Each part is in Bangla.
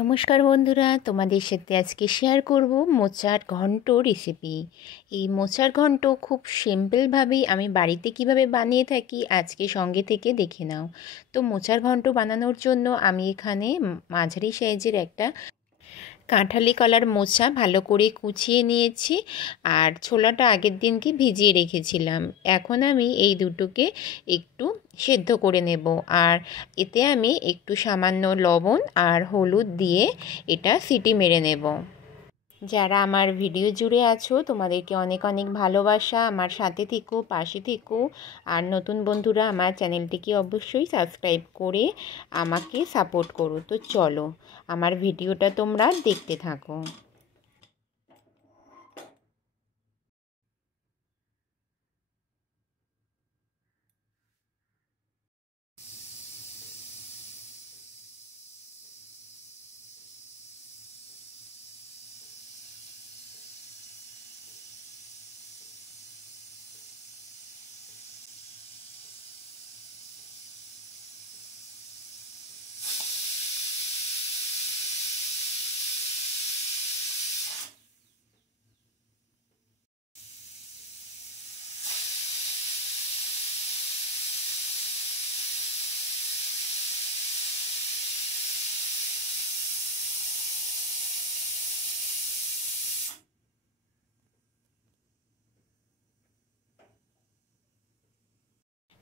নমস্কার বন্ধুরা, তোমাদের সাথে আজকে শেয়ার করব মোচার ঘন্ট রেসিপি। এই মোচার ঘন্ট খুব সিম্পলভাবেই আমি বাড়িতে কিভাবে বানিয়ে থাকি আজকে সঙ্গে থেকে দেখে নাও। তো মোচার ঘন্ট বানানোর জন্য আমি এখানে মাঝারি সাইজের একটা কাঁঠালি কলার মোচা ভালো করে কুচিয়ে নিয়েছি, আর ছোলাটা আগের দিনকে ভিজিয়ে রেখেছিলাম। এখন আমি এই দুটোকে একটু সেদ্ধ করে নেব, আর এতে আমি একটু সামান্য লবণ আর হলুদ দিয়ে এটা সিটি মেরে নেব। যারা আমার ভিডিও জুড়ে আছো তোমাদেরকে অনেক অনেক ভালোবাসা, আমার সাথে থেকো, পাশে থেকো। আর নতুন বন্ধুরা আমার চ্যানেলটিকে অবশ্যই সাবস্ক্রাইব করে আমাকে সাপোর্ট করো। তো চলো আমার ভিডিওটা তোমরা দেখতে থাকো।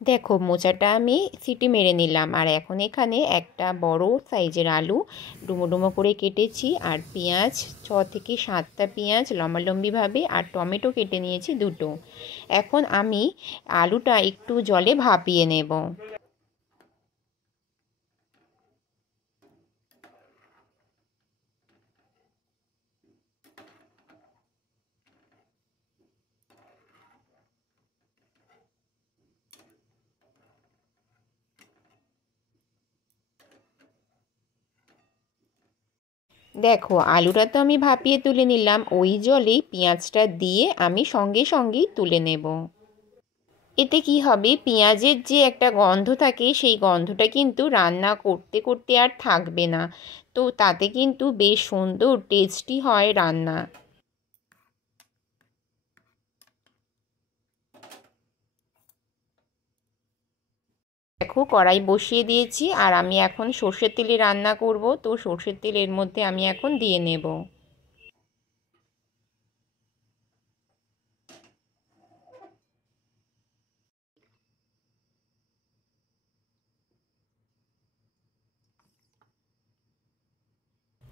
দেখো মোচাটা আমি সিটি মেরে নিলাম, আর এখন এখানে একটা বড় সাইজের আলু ডুমো ডুমো করে কেটেছি, আর পেঁয়াজ 6 থেকে 7টা পেঁয়াজ লম্বালম্বিভাবে, আর টমেটো কেটে নিয়েছি দুটো। এখন আমি আলুটা একটু জলে ভাপিয়ে নেব। দেখো আলুটা তো আমি ভাপিয়ে তুলে নিলাম, ওই জলেই পেঁয়াজটা দিয়ে আমি সঙ্গে সঙ্গেই তুলে নেব। এতে কি হবে, পেঁয়াজের যে একটা গন্ধ থাকে সেই গন্ধটা কিন্তু রান্না করতে করতে আর থাকবে না। তো তাতে কিন্তু বেশ সুন্দর টেস্টি হয় রান্না। দেখো কড়াই বসিয়ে দিয়েছি, আর আমি এখন সর্ষের তেলে রান্না করব। তো সর্ষের তেলের মধ্যে আমি এখন দিয়ে নেব।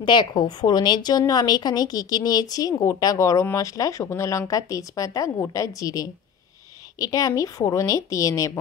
দেখো ফোড়নের জন্য আমি এখানে কি কি নিয়েছি, গোটা গরম মশলা, শুকনো লঙ্কা, তেজপাতা, গোটা জিরে, এটা আমি ফোড়নে দিয়ে নেব।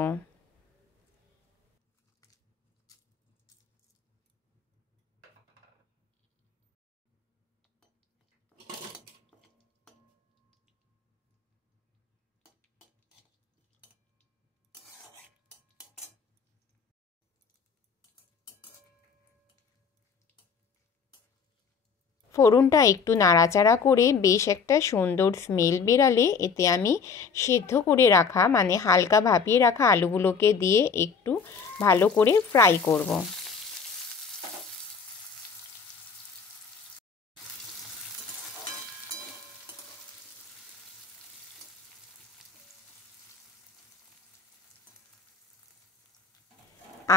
ফোড়নটা একটু নাড়াচাড়া করে বেশ একটা সুন্দর স্মেল বেরালে এতে আমি সেদ্ধ করে রাখা মানে হালকা ভাপিয়ে রাখা আলুগুলোকে দিয়ে একটু ভালো করে ফ্রাই করব।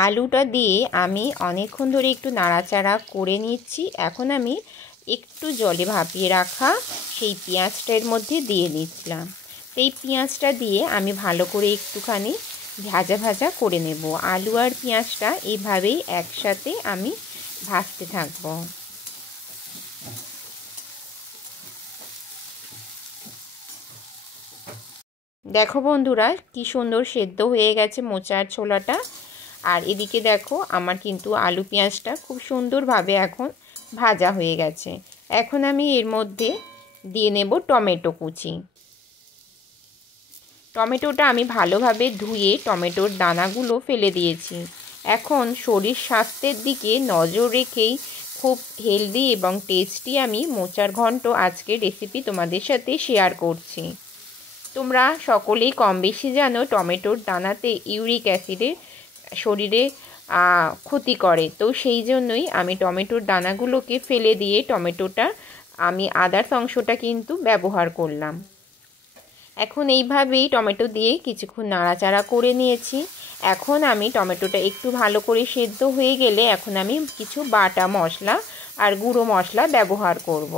আলুটা দিয়ে আমি অনেকক্ষণ ধরে একটু নাড়াচাড়া করে নিচ্ছি। এখন আমি একটু জলে ভাপিয়ে রাখা সেই পেঁয়াজটার মধ্যে দিয়ে দিচ্ছিলাম। এই পেঁয়াজটা দিয়ে আমি ভালো করে একটুখানি ভাজা ভাজা করে নেব। আলু আর পেঁয়াজটা এইভাবেই একসাথে আমি ভাজতে থাকবো। দেখো বন্ধুরা কি সুন্দর সেদ্ধ হয়ে গেছে মোচার ছোলাটা। আর এদিকে দেখো আমার কিন্তু আলু পেঁয়াজটা খুব সুন্দরভাবে এখন ভাজা হয়ে গেছে। এখন আমি এর মধ্যে দিয়ে নেব টমেটো কুচি। টমেটোটা আমি ভালোভাবে ধুয়ে টমেটোর দানাগুলো ফেলে দিয়েছি। এখন শরীর স্বাস্থ্যের দিকে নজর রেখেই খুব হেলদি এবং টেস্টি আমি মোচার ঘন্ট আজকের রেসিপি তোমাদের সাথে শেয়ার করছি। তোমরা সকলেই কম বেশি জানো টমেটোর দানাতে ইউরিক অ্যাসিডের শরীরে ক্ষতি করে। তো সেই জন্যই আমি টমেটোর দানাগুলোকে ফেলে দিয়ে টমেটোটা আমি আদার্স অংশটা কিন্তু ব্যবহার করলাম। এখন এইভাবেই টমেটো দিয়ে কিছুক্ষণ নাড়াচাড়া করে নিয়েছি। এখন আমি টমেটোটা একটু ভালো করে সেদ্ধ হয়ে গেলে এখন আমি কিছু বাটা মশলা আর গুঁড়ো মশলা ব্যবহার করব।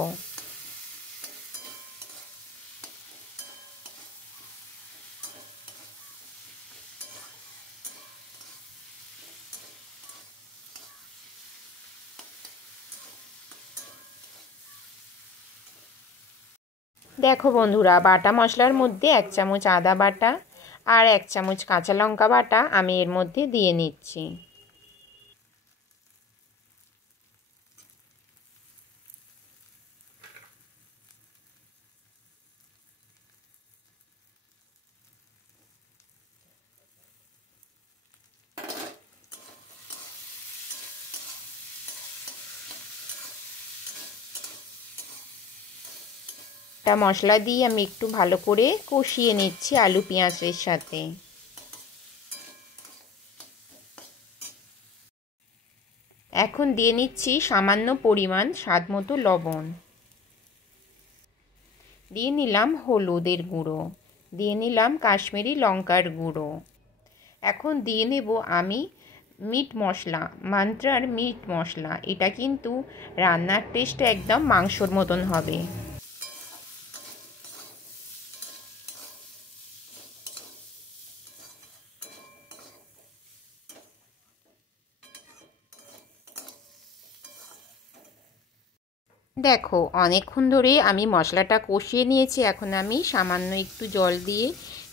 দেখো বন্ধুরা, বাটা মশলার মধ্যে 1 চামচ আদা বাটা আর 1 চামচ কাঁচা লঙ্কা বাটা আমি এর মধ্যে দিয়ে নিচ্ছি। এটা মশলা দিয়ে আমি একটু ভালো করে কষিয়ে নিচ্ছি আলু পেঁয়াজের সাথে। এখন দিয়ে নিচ্ছি সামান্য পরিমাণ স্বাদমতো লবণ, দিয়ে নিলাম হলুদের গুঁড়ো, দিয়ে নিলাম কাশ্মীরি লঙ্কার গুঁড়ো। এখন দিয়ে নেব আমি মিট মশলা, মান্ত্রার মিট মশলা। এটা কিন্তু রান্নার টেস্ট একদম মাংসর মতন হবে। দেখো অনেকক্ষণ ধরে আমি মশলাটা কষিয়ে নিয়েছি। এখন আমি সামান্য একটু জল দিয়ে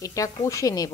এটা কষে নেব।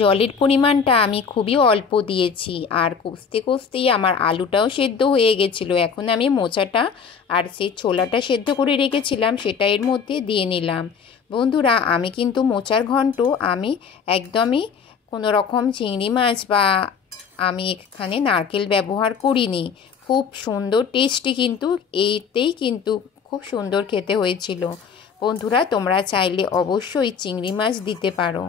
জলের পরিমাণটা আমি খুবই অল্প দিয়েছি, আর কষতে কষতেই আমার আলুটাও সেদ্ধ হয়ে গেছিলো। এখন আমি মোচাটা আর সেই ছোলাটা সেদ্ধ করে রেখেছিলাম সেটা এর মধ্যে দিয়ে নিলাম। বন্ধুরা, আমি কিন্তু মোচার ঘন্ট আমি একদমই কোনো রকম চিংড়ি মাছ বা আমি এখানে নারকেল ব্যবহার করিনি। খুব সুন্দর টেস্টি কিন্তু এইতেই কিন্তু খুব সুন্দর খেতে হয়েছিল। বন্ধুরা, তোমরা চাইলে অবশ্যই চিংড়ি মাছ দিতে পারো।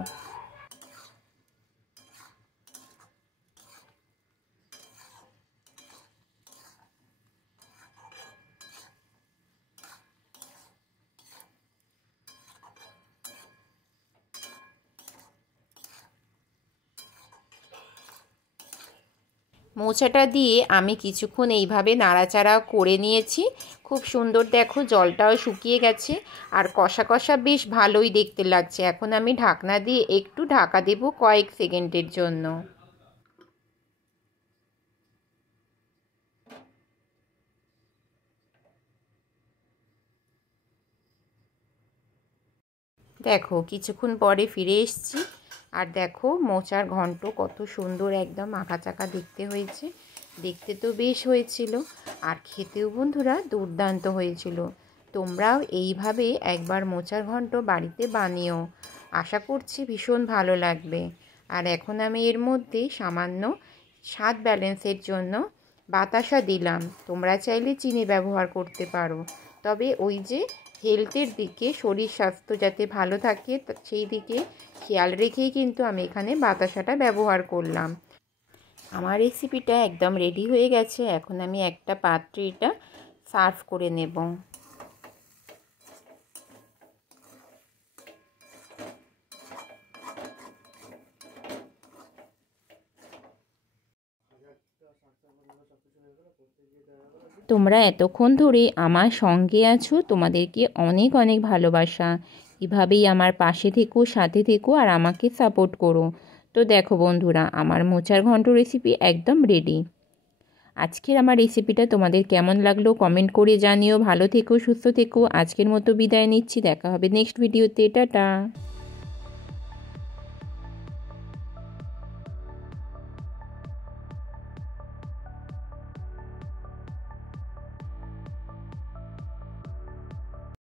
মোচাটা দিয়ে আমি কিছুক্ষণ এইভাবে নাড়াচাড়া করে নিয়েছি। খুব সুন্দর, দেখো জলটাও শুকিয়ে গেছে আর কষা কষা বেশ ভালোই দেখতে লাগছে। এখন আমি ঢাকনা দিয়ে একটু ঢাকা দেব কয়েক সেকেন্ডের জন্য। দেখো কিছুক্ষণ পরে ফিরে এসেছি, আর দেখো মোচার ঘন্ট কত সুন্দর একদম আঁকা চাকা দেখতে হয়েছে। দেখতে তো বেশ হয়েছিল, আর খেতেও বন্ধুরা দুর্দান্ত হয়েছিল। তোমরাও এইভাবে একবার মোচার ঘন্ট বাড়িতে বানিও, আশা করছি ভীষণ ভালো লাগবে। আর এখন আমি এর মধ্যে সামান্য স্বাদ ব্যালেন্সের জন্য বাতাসা দিলাম। তোমরা চাইলে চিনি ব্যবহার করতে পারো, তবে ওই যে হেলথের দিকে, শরীর স্বাস্থ্য যাতে ভালো থাকে সেই দিকে খেয়াল রেখেই কিন্তু আমি এখানে বাতাসাটা ব্যবহার করলাম। আমার রেসিপিটা একদম রেডি হয়ে গেছে। এখন আমি একটা পাত্রে এটা সার্ভ করে নেব। তোমরা এতক্ষণ ধরে আমার সঙ্গে আছো, তোমাদেরকে অনেক অনেক ভালোবাসা। এভাবেই আমার পাশে থেকো, সাথে থেকো আর আমাকে সাপোর্ট করো। তো দেখো বন্ধুরা, আমার মোচার ঘন্ট রেসিপি একদম রেডি। আজকের আমার রেসিপিটা তোমাদের কেমন লাগলো কমেন্ট করে জানিও। ভালো থেকো, সুস্থ থেকো। আজকের মতো বিদায় নিচ্ছি, দেখা হবে নেক্সট ভিডিওতে। টাটা।